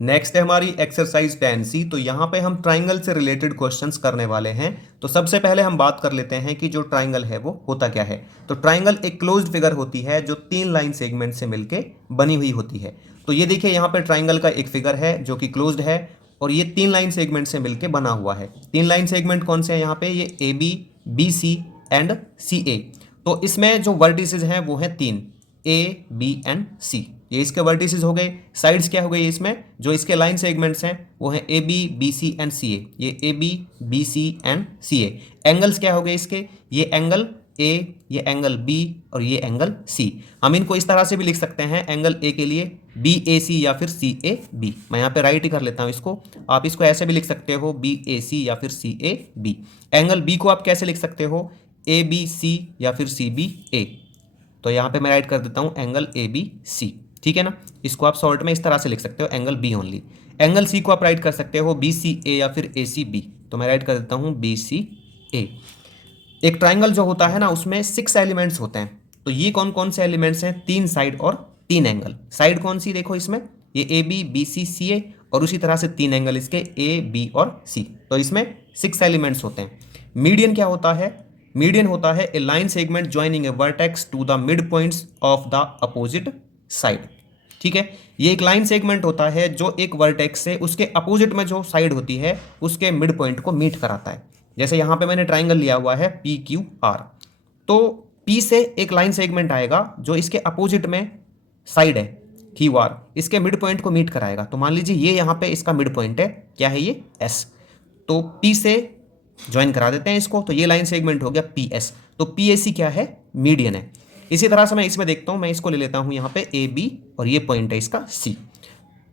Next है हमारी exercise 10C। तो यहाँ पे हम ट्राइंगल से रिलेटेड क्वेश्चंस करने वाले हैं। तो सबसे पहले हम बात कर लेते हैं कि जो ट्राइंगल है वो होता क्या है। तो ट्राइंगल एक क्लोज्ड फिगर होती है जो 3 लाइन सेगमेंट से मिलके बनी हुई होती है। तो ये देखिए यहाँ पे ट्राइंगल का एक फिगर है जो कि क्लोज्ड है और ये 3 लाइन सेगमेंट से मिलके बना हुआ है। 3 लाइन सेगमेंट कौन से हैं यहाँ पे, ये AB, BC एंड CA। तो इसमें जो वर्टिसेस हैं वो हैं 3, A, B एंड C। ये इसके वर्टिसेस हो गए। साइड्स क्या हो गई इसमें, जो इसके लाइन सेगमेंट्स हैं वो हैं AB, BC एंड CA। ये AB, BC and CA। Angles क्या हो गए इसके, ये एंगल A, ये एंगल B और ये एंगल C। हम इनको इस तरह से भी लिख सकते हैं, एंगल A के लिए BAC या फिर CAB। मैं यहाँ पे राइट ही कर लेता हूँ इसको। आप इसको ऐसे भी लिख सकते हो BAC या फिर CAB। एंगल B को आप कैसे लिख सकते हो, ABC या फिर CBA। तो यहाँ पे मैं राइट कर देता हूँ एंगल ABC। ठीक है ना, इसको आप शॉर्ट में इस तरह से लिख सकते हो, angle B only. Angle C को आप राइट कर सकते हो BCA या फिर ACB। तो मैं राइट कर देता हूँ BCA। एक ट्राइंगल जो होता है ना उसमें 6 एलिमेंट्स होते हैं। तो ये कौन कौन से एलिमेंट्स हैं, 3 साइड और 3 एंगल। साइड कौन सी देखो इसमें, ये AB, BC, CA और उसी तरह से 3 एंगल इसके AB और C। तो इसमें 6 एलिमेंट्स होते हैं। मीडियन क्या होता है, मीडियन होता है a line segment joining a vertex to the mid points of the opposite side. ठीक है, ये एक लाइन सेगमेंट होता है जो एक वर्टेक्स से उसके अपोजिट में जो साइड होती है उसके मिड पॉइंट को मीट कराता है। जैसे यहाँ पे मैंने ट्राइंगल लिया हुआ है PQR। तो P से एक लाइन सेगमेंट आएगा जो इसके अपोजिट में साइड है QR, इसके मिड पॉइंट को मीट कराएगा। तो मान लीजिए ये यहाँ पे इसका मिड पॉइंट है, क्या है ये S। तो P से ज्वाइन करा देते हैं इसको, तो ये लाइन सेगमेंट हो गया PS। तो PAC क्या है, मीडियन है। इसी तरह से मैं इसमें देखता हूँ, मैं इसको ले लेता हूँ यहाँ पे AB और ये पॉइंट है इसका C।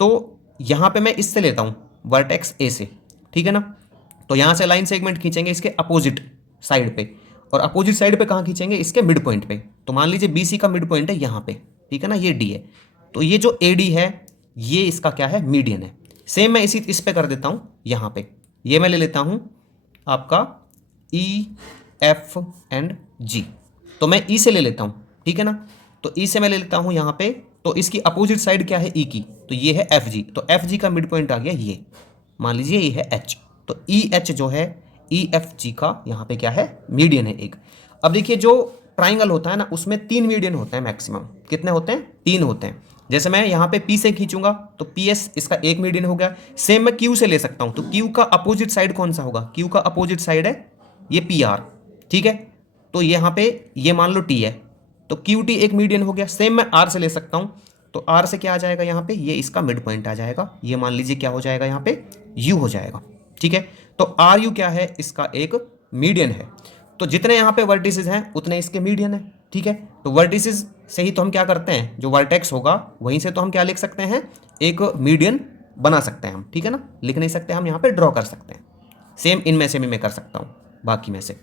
तो यहाँ पे मैं इससे लेता हूँ वर्टेक्स A से, ठीक है ना। तो यहाँ से लाइन सेगमेंट खींचेंगे इसके अपोजिट साइड पे, और अपोजिट साइड पे कहाँ खींचेंगे, इसके मिड पॉइंट पे। तो मान लीजिए BC का मिड पॉइंट है यहाँ पे, ठीक है ना, ये D है। तो ये जो AD है ये इसका क्या है, मीडियन है। सेम मैं इस पे कर देता हूँ यहाँ पे। ये मैं ले लेता हूँ आपका E, F एंड G। तो मैं E से ले लेता हूँ, ठीक है ना। तो E से मैं ले लेता हूँ यहाँ पे, तो इसकी अपोजिट साइड क्या है E की, तो ये है FG। तो FG का मिड पॉइंट आ गया ये, मान लीजिए ये है H। तो EH जो है EFG का यहाँ पे क्या है, मीडियन है एक। अब देखिए जो ट्राइंगल होता है ना उसमें 3 मीडियन होते हैं मैक्सिमम। कितने होते हैं, 3 होते हैं। जैसे मैं यहाँ पे P से खींचूंगा तो PS इसका एक मीडियन हो गया। सेम मैं Q से ले सकता हूँ, तो Q का अपोजिट साइड कौन सा होगा, Q का अपोजिट साइड है ये PR, ठीक है। तो यहाँ पे ये मान लो T है, तो QT एक मीडियन हो गया। सेम मैं R से ले सकता हूँ, तो R से क्या आ जाएगा यहाँ पे, ये इसका मिड पॉइंट आ जाएगा। ये मान लीजिए क्या हो जाएगा यहाँ पे, U हो जाएगा, ठीक है। तो RU क्या है, इसका एक मीडियन है। तो जितने यहाँ पे वर्टिसेस हैं उतने इसके मीडियन है, ठीक है। तो वर्टिसेस से ही तो हम क्या करते हैं, जो वर्टेक्स होगा वहीं से तो हम क्या लिख सकते हैं, एक मीडियन बना सकते हैं हम, ठीक है ना। लिख नहीं सकते, हम यहाँ पे ड्रॉ कर सकते हैं। सेम इनमें से भी मैं कर सकता हूँ बाकी में से।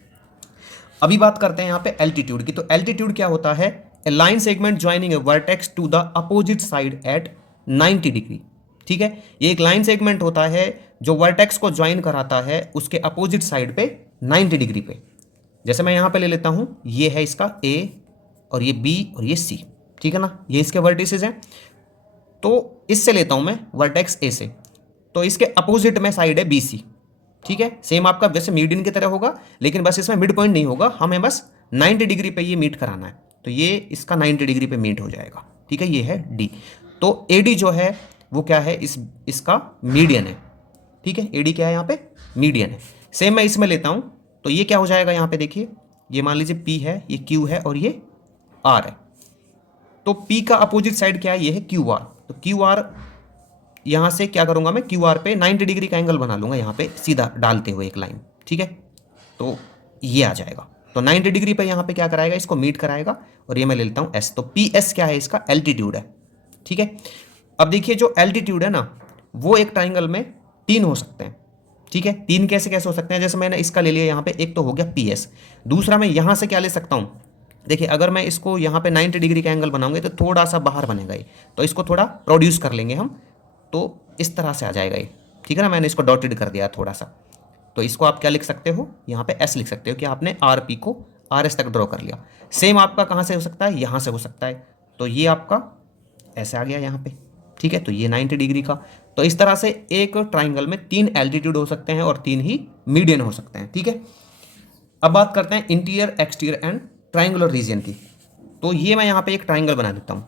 अभी बात करते हैं यहाँ पे एल्टीट्यूड की। तो एल्टीट्यूड क्या होता है, a line segment joining a vertex to the opposite side at 90 degree. ठीक है, ये एक लाइन सेगमेंट होता है जो वर्टेक्स को ज्वाइन कराता है उसके अपोजिट साइड पे 90 डिग्री पे। जैसे मैं यहाँ पे ले लेता हूँ, ये है इसका A और ये B और ये C, ठीक है ना, ये इसके वर्टिसेस हैं। तो इससे लेता हूँ मैं वर्टेक्स A से, तो इसके अपोजिट में साइड है BC, ठीक है। सेम आपका वैसे मीडियन की तरह होगा, लेकिन बस इसमें मिड पॉइंट नहीं होगा, हमें बस 90 डिग्री पे ये मीट कराना है। तो ये इसका 90 डिग्री पे मीट हो जाएगा, ठीक है। ये है D। तो AD जो है वो क्या है, इसका मीडियन है, ठीक है। AD क्या है यहाँ पे, मीडियन है। सेम मैं इसमें लेता हूँ, तो ये क्या हो जाएगा यहाँ पे देखिए, ये मान लीजिए P है, ये Q है और ये R है। तो P का अपोजिट साइड क्या है, ये है QR। तो QR यहाँ से क्या करूँगा मैं, QR पे 90 डिग्री का एंगल बना लूँगा यहाँ पे सीधा डालते हुए एक लाइन, ठीक है। तो ये आ जाएगा। तो 90 डिग्री पे यहाँ पे क्या कराएगा, इसको मीट कराएगा। और ये मैं ले लेता हूँ S। तो PS क्या है, इसका एल्टीट्यूड है, ठीक है। अब देखिए जो एल्टीट्यूड है ना वो एक ट्राइंगल में 3 हो सकते हैं, ठीक है। 3 कैसे कैसे हो सकते हैं, जैसे मैंने इसका ले लिया यहाँ पे, एक तो हो गया PS। दूसरा मैं यहाँ से क्या ले सकता हूँ, देखिए अगर मैं इसको यहाँ पे 90 डिग्री का एंगल बनाऊंगे तो थोड़ा सा बाहर बनेगा ये, तो इसको थोड़ा प्रोड्यूस कर लेंगे हम, तो इस तरह से आ जाएगा ये, ठीक है ना। मैंने इसको डॉटेड कर दिया थोड़ा सा। तो इसको आप क्या लिख सकते हो, यहाँ पे S लिख सकते हो कि आपने RP को RS तक ड्रॉ कर लिया। सेम आपका कहाँ से हो सकता है, यहाँ से हो सकता है। तो ये आपका ऐसे आ गया यहाँ पे, ठीक है। तो ये 90 डिग्री का। तो इस तरह से एक ट्राइंगल में 3 एल्टीट्यूड हो सकते हैं और 3 ही मीडियन हो सकते हैं, ठीक है। अब बात करते हैं interior, exterior and triangular region की। तो ये मैं यहाँ पे एक ट्राइंगल बना देता हूँ,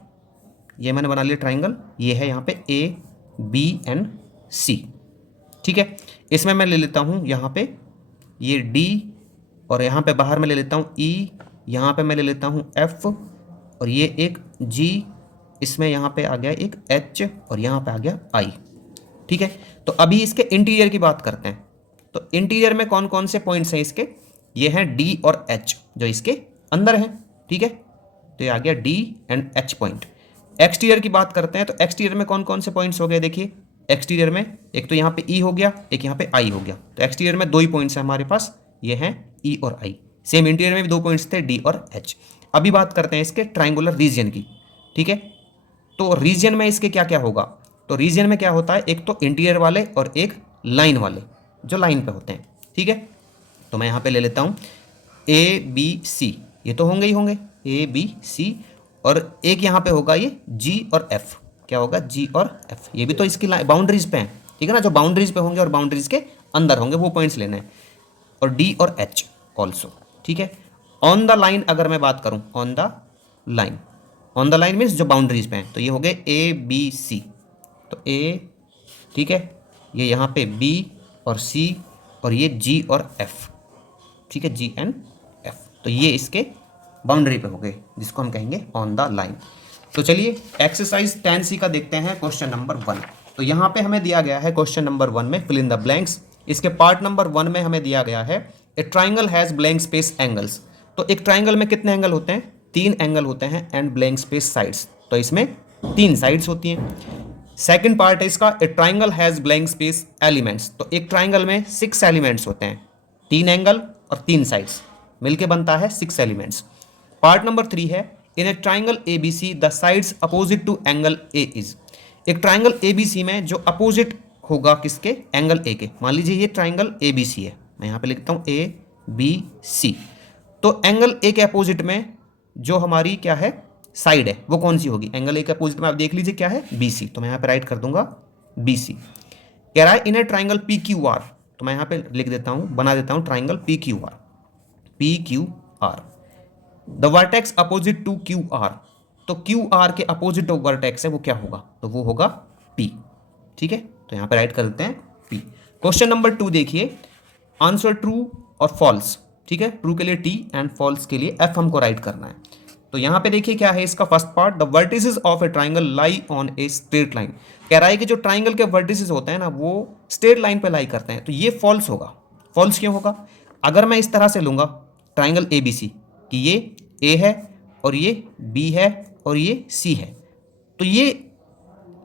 ये मैंने बना लिया ट्राइंगल, ये है यहाँ पे ए बी एंड सी, ठीक है। इसमें मैं ले लेता हूँ यहाँ पे ये डी, और यहाँ पे बाहर मैं ले लेता हूँ ई, यहाँ पे मैं ले लेता हूँ एफ, और ये एक जी, इसमें यहाँ पे आ गया एक एच, और यहाँ पे आ गया आई, ठीक है। तो अभी इसके इंटीरियर की बात करते हैं। तो इंटीरियर में कौन कौन से पॉइंट्स हैं इसके, ये हैं डी और एच जो इसके अंदर हैं, ठीक है। तो ये आ गया D and H point. Exterior की बात करते हैं, तो एक्सटीरियर में कौन कौन से पॉइंट्स हो गए, देखिए एक्सटीरियर में एक तो यहाँ पे ई हो गया, एक यहाँ पे आई हो गया। तो एक्सटीरियर में 2 ही पॉइंट्स हैं हमारे पास, ये हैं ई और आई। सेम इंटीरियर में भी 2 पॉइंट्स थे, डी और एच। अभी बात करते हैं इसके ट्राइंगुलर रीजन की, ठीक है। तो रीजन में इसके क्या क्या होगा, तो रीजन में क्या होता है, एक तो इंटीरियर वाले और एक लाइन वाले जो लाइन पे होते हैं, ठीक है। तो मैं यहाँ पे ले लेता हूँ ए बी सी, ये तो होंगे ही होंगे ए बी सी, और एक यहाँ पे होगा ये जी और एफ, क्या होगा जी और एफ, ये भी तो इसकी बाउंड्रीज पे हैं, ठीक है ना। जो बाउंड्रीज पे होंगे और बाउंड्रीज के अंदर होंगे वो पॉइंट्स लेने हैं, और डी और एच ऑल्सो, ठीक है। ऑन द लाइन अगर मैं बात करूँ, on the line, on the line means जो बाउंड्रीज पे हैं, तो ये हो गए ए बी सी, तो ए, ठीक है, ये यहाँ पे बी और सी, और ये जी और एफ, ठीक है, जी एंड एफ। तो ये इसके बाउंड्री पे हो गए जिसको हम कहेंगे ऑन द लाइन। तो चलिए एक्सरसाइज 10C का देखते हैं क्वेश्चन नंबर 1। तो यहाँ पे हमें दिया गया है क्वेश्चन नंबर 1 में फिल इन द ब्लैंक्स। इसके पार्ट नंबर 1 में हमें दिया गया है ए triangle has blank space angles. तो एक ट्राइंगल में कितने एंगल होते हैं, 3 एंगल होते हैं, एंड ब्लैंक स्पेस साइड्स, तो इसमें 3 साइड्स होती हैं। सेकंड पार्ट है इसका ए triangle has blank space elements. तो एक ट्राइंगल में 6 एलिमेंट्स होते हैं, 3 एंगल और 3 साइड्स मिलके बनता है 6 एलिमेंट्स। पार्ट नंबर 3 है in a triangle a b c the sides opposite to angle a is. एक ट्राइंगल ए बी सी में जो अपोजिट होगा किसके, एंगल ए के। मान लीजिए ये ट्राइंगल ए बी सी है, मैं यहाँ पे लिखता हूँ ए बी सी। तो एंगल ए के अपोजिट में जो हमारी क्या है साइड है वो कौन सी होगी, एंगल ए के अपोजिट में आप देख लीजिए क्या है बी सी, तो मैं यहाँ पे राइट कर दूंगा बी सी। कह रहा है in a triangle P Q R, तो मैं यहाँ पे लिख देता हूँ, बना देता हूँ triangle P Q R, P Q R the vertex opposite to Q are. तो क्यू आर के अपोजिट जो वर्टेक्स है वो क्या होगा, तो वो होगा पी, ठीक है। तो यहाँ पे राइट कर देते हैं पी। क्वेश्चन नंबर 2 देखिए, आंसर ट्रू और फॉल्स, ठीक है। ट्रू के लिए टी एंड फॉल्स के लिए एफ हमको राइट करना है। तो यहाँ पे देखिए क्या है इसका first part, the vertices of a triangle lie on a straight line. कह रहा है कि जो ट्राइंगल के वर्टिसेस होते हैं ना वो स्ट्रेट लाइन पे लाई करते हैं, तो ये फॉल्स होगा। फॉल्स क्यों होगा, अगर मैं इस तरह से लूंगा ट्राइंगल ए बी सी कि ये ए है और ये बी है और ये सी है, तो ये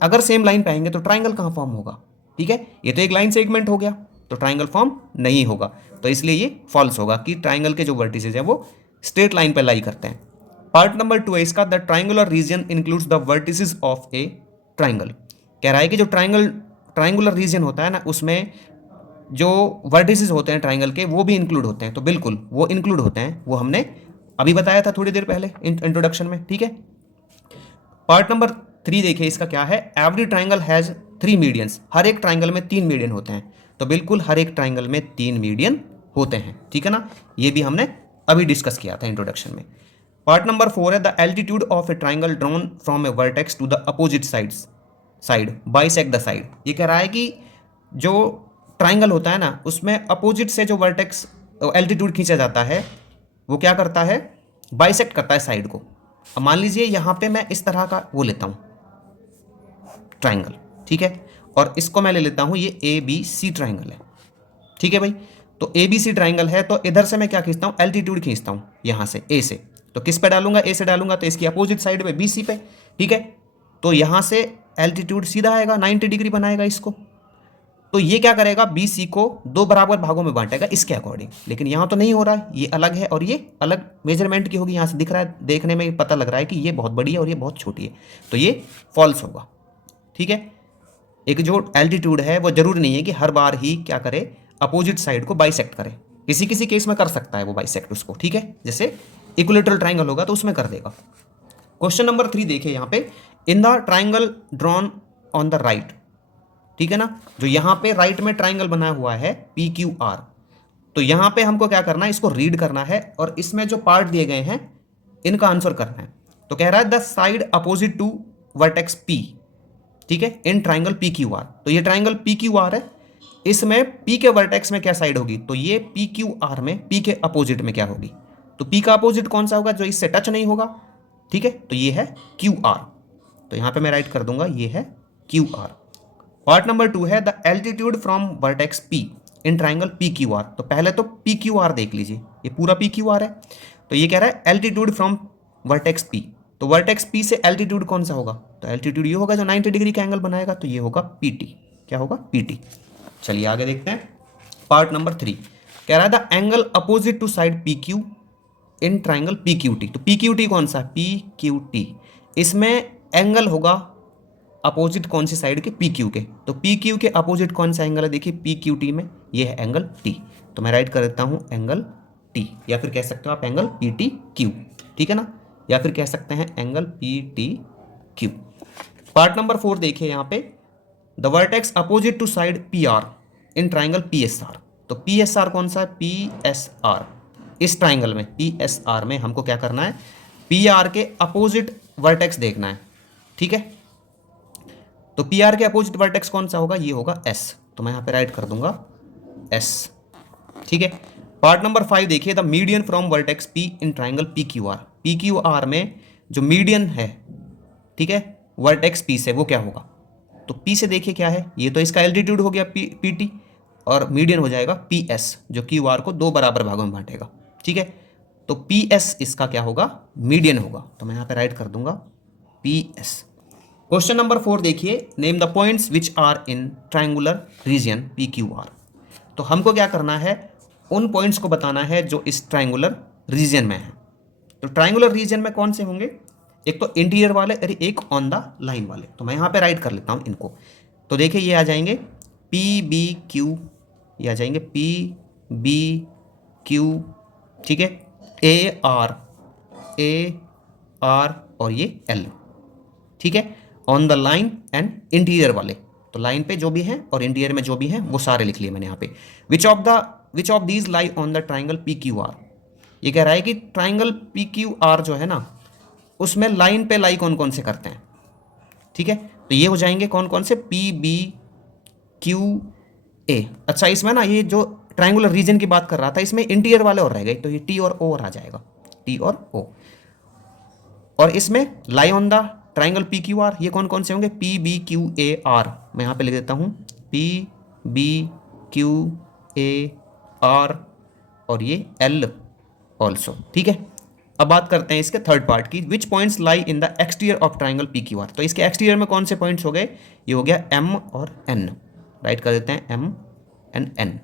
अगर सेम लाइन पे आएंगे तो ट्राइंगल कहाँ फॉर्म होगा, ठीक है। ये तो एक लाइन सेगमेंट हो गया, तो ट्राइंगल फॉर्म नहीं होगा, तो इसलिए ये फॉल्स होगा कि ट्राइंगल के जो वर्टिसेस हैं वो स्ट्रेट लाइन पे लाई करते हैं। पार्ट नंबर 2 है इसका, the triangular region includes the vertices of a triangle. कह रहा है कि जो ट्राइंगुलर रीजन होता है ना उसमें जो वर्टिसेस होते हैं ट्राइंगल के वो भी इंक्लूड होते हैं, तो बिल्कुल वो इंक्लूड होते हैं, वो हमने अभी बताया था थोड़ी देर पहले इंट्रोडक्शन में, ठीक है। पार्ट नंबर 3 देखिए इसका क्या है, एवरी ट्राइंगल हैज 3 मीडियंस। हर एक ट्राइंगल में 3 मीडियन होते हैं, तो बिल्कुल हर एक ट्राइंगल में 3 मीडियन होते हैं, ठीक है ना। ये भी हमने अभी डिस्कस किया था इंट्रोडक्शन में। पार्ट नंबर 4 है the altitude of a triangle drawn from a vertex to the opposite side bisect the side. ये कह रहा है कि जो ट्राइंगल होता है ना उसमें अपोजिट से जो वर्टेक्स एल्टीट्यूड खींचा जाता है वो क्या करता है, बाइसेक्ट करता है साइड को। अब मान लीजिए यहाँ पे मैं इस तरह का वो लेता हूँ ट्राइंगल, ठीक है, और इसको मैं ले लेता हूँ ये ए बी सी ट्राइंगल है, ठीक है भाई। तो ए बी सी ट्राइंगल है, तो इधर से मैं क्या खींचता हूँ, एल्टीट्यूड खींचता हूँ यहाँ से ए से। तो किस पे डालूंगा, ए से डालूंगा, तो इसकी अपोजिट साइड पे बी सी पे, ठीक है। तो यहाँ से एल्टीट्यूड सीधा आएगा 90 डिग्री बनाएगा इसको। तो ये क्या करेगा, बी सी को 2 बराबर भागों में बांटेगा इसके अकॉर्डिंग, लेकिन यहाँ तो नहीं हो रहा है, ये अलग है और ये अलग मेजरमेंट की होगी। यहाँ से दिख रहा है, देखने में पता लग रहा है कि ये बहुत बड़ी है और ये बहुत छोटी है, तो ये फॉल्स होगा, ठीक है। एक जो एल्टीट्यूड है वो जरूरी नहीं है कि हर बार ही क्या करे, अपोजिट साइड को बाइसेक्ट करे, किसी किसी केस में कर सकता है वो बाइसेक्ट उसको, ठीक है। जैसे इक्विलेटरल ट्राइंगल होगा तो उसमें कर देगा। क्वेश्चन नंबर 3 देखिए यहाँ पे, in the triangle drawn on the right ठीक है ना। जो यहाँ पे राइट में ट्राइंगल बना हुआ है पी क्यू आर, तो यहाँ पे हमको क्या करना है, इसको रीड करना है और इसमें जो पार्ट दिए गए हैं इनका आंसर करना है। तो कह रहा है the side opposite to vertex P, ठीक है, in triangle P Q R. तो ये ट्राइंगल पी क्यू आर है, इसमें पी के वर्टेक्स में क्या साइड होगी, तो ये पी क्यू आर में पी के अपोजिट में क्या होगी, तो पी का अपोजिट कौन सा होगा, जो इससे टच नहीं होगा, ठीक है, तो ये है क्यू आर। तो यहां पे मैं राइट कर दूंगा ये है क्यू आर। पार्ट नंबर 2 है the altitude from vertex P in triangle P Q R. तो पहले तो पी क्यू आर देख लीजिए, ये पूरा पी क्यू आर है। तो ये कह रहा है एल्टीट्यूड फ्रॉम वर्टेक्स पी, तो वर्टेक्स पी से एल्टीट्यूड कौन सा होगा, तो एल्टीट्यूड ये होगा जो 90 डिग्री का एंगल बनाएगा, तो ये होगा पी टी। क्या होगा, पी टी। चलिए आगे देखते हैं। पार्ट नंबर 3 कह रहा है the angle opposite to side P Q in triangle P Q T. तो पी क्यू टी कौन सा, पी क्यू टी, इसमें एंगल होगा अपोजिट कौन सी साइड के, पी क्यू के। तो पी क्यू के अपोजिट कौन सा एंगल है, देखिए पी क्यू टी में ये है एंगल टी। तो मैं राइट कर देता हूं एंगल टी, या फिर कह सकते हो आप एंगल पी टी क्यू, ठीक है ना, या फिर कह सकते हैं angle P T Q. Part number 4 देखिए यहाँ पे the vertex opposite to side P R in triangle P S R. तो पी एस आर कौन सा है, पी एस आर, इस ट्राइंगल में पी एस आर में हमको क्या करना है, पी आर के अपोजिट वर्टेक्स देखना है, ठीक है। तो पी आर के अपोजिट वर्टेक्स कौन सा होगा, ये होगा एस। तो मैं यहाँ पे राइट कर दूंगा एस, ठीक है। पार्ट नंबर 5 देखिए the median from vertex P in triangle P Q R. P Q R में जो मीडियन है, ठीक है, वर्टेक्स पी से, वो क्या होगा, तो पी से देखिए क्या है, ये तो इसका एल्टीट्यूड हो गया पी टी, और मीडियन हो जाएगा पी एस, जो क्यू आर को 2 बराबर भागों में बांटेगा, ठीक है। तो पी एस इसका क्या होगा, मीडियन होगा। तो मैं यहाँ पे राइट कर दूंगा पी एस। क्वेश्चन नंबर 4 देखिए name the points which are in triangular region P Q R. तो हमको क्या करना है, उन पॉइंट्स को बताना है जो इस ट्राइंगुलर रीजन में है। तो ट्राइंगुलर रीजन में कौन से होंगे, एक तो इंटीरियर वाले और एक ऑन द लाइन वाले। तो मैं यहाँ पे राइट कर लेता हूँ इनको। तो देखिए ये आ जाएंगे पी बी क्यू, ये आ जाएंगे पी बी क्यू, ठीक है, ए आर और ये एल, ठीक है, on the line and interior वाले। तो लाइन पे जो भी हैं और इंटीरियर में जो भी हैं वो सारे लिख लिए मैंने यहाँ पे। Which of these lie on the triangle P Q R. ये कह रहा है कि ट्राइंगल पी क्यू आर जो है ना, उसमें लाइन पे लाई कौन कौन से करते हैं, ठीक है। तो ये हो जाएंगे कौन कौन से, पी बी क्यू ए। अच्छा इसमें ना ये जो ट्राइंगुलर रीजन की बात कर रहा था, इसमें इंटीरियर वाले और रह गए, तो ये टी और ओ और आ जाएगा, टी और ओ। और इसमें lie on the triangle P Q R, ये कौन कौन से होंगे, P B Q A R. मैं यहाँ पे लिख देता हूँ P B Q A R और ये एल ऑल्सो, ठीक है। अब बात करते हैं इसके थर्ड पार्ट की, which points lie in the exterior of triangle P Q R. तो इसके एक्सटीरियर में कौन से पॉइंट्स हो गए, ये हो गया एम और एन, राइट कर देते हैं एम एंड एन,